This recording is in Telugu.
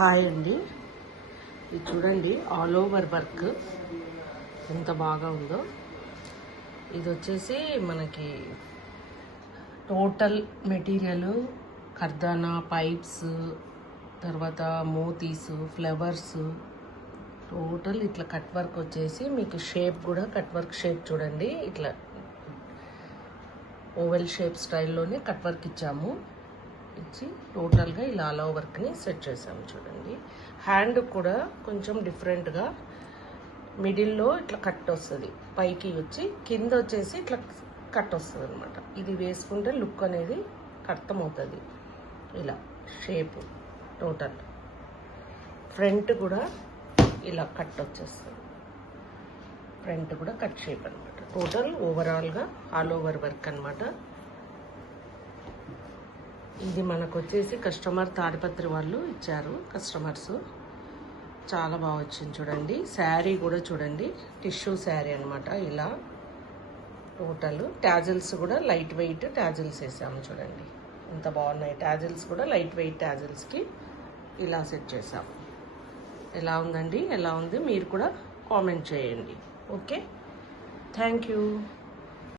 హాయ్ అండి, ఇది చూడండి ఆల్ ఓవర్ వర్క్ ఎంత బాగా ఉందో. ఇది వచ్చేసి మనకి టోటల్ మెటీరియల్ కర్దానా పైప్స్, తర్వాత మోతీస్, ఫ్లవర్స్, టోటల్ ఇట్లా కట్ వర్క్ వచ్చేసి మీకు షేప్ కూడా కట్ వర్క్ షేప్ చూడండి, ఇట్లా ఓవెల్ షేప్ స్టైల్లోనే కట్ వర్క్ ఇచ్చాము. ఇచ్చి టోటల్గా ఇలా ఆల్ ఓవర్ని సెట్ చేసాము చూడండి. హ్యాండ్ కూడా కొంచెం డిఫరెంట్గా మిడిల్లో ఇట్లా కట్ వస్తుంది, పైకి వచ్చి కింద వచ్చేసి ఇట్లా కట్ వస్తుంది అనమాట. ఇది వేసుకుంటే లుక్ అనేది అర్థమవుతుంది. ఇలా షేప్ టోటల్ ఫ్రంట్ కూడా ఇలా కట్ వచ్చేస్తుంది, ఫ్రంట్ కూడా కట్ షేప్ అనమాట. టోటల్ ఓవరాల్గా ఆల్ ఓవర్ వర్క్ అనమాట. ఇది మనకు వచ్చేసి కస్టమర్ తాడిపత్రి వాళ్ళు ఇచ్చారు. కస్టమర్స్ చాలా బాగా వచ్చింది చూడండి. శారీ కూడా చూడండి, టిష్యూ శారీ అనమాట. ఇలా టోటల్ ట్యాజిల్స్ కూడా లైట్ వెయిట్ ట్యాజిల్స్ వేసాము చూడండి, ఎంత బాగున్నాయి. ట్యాజిల్స్ కూడా లైట్ వెయిట్ ట్యాజిల్స్కి ఇలా సెట్ చేసాము. ఎలా ఉందండి, ఎలా ఉంది మీరు కూడా కామెంట్ చేయండి. Okay, thank you.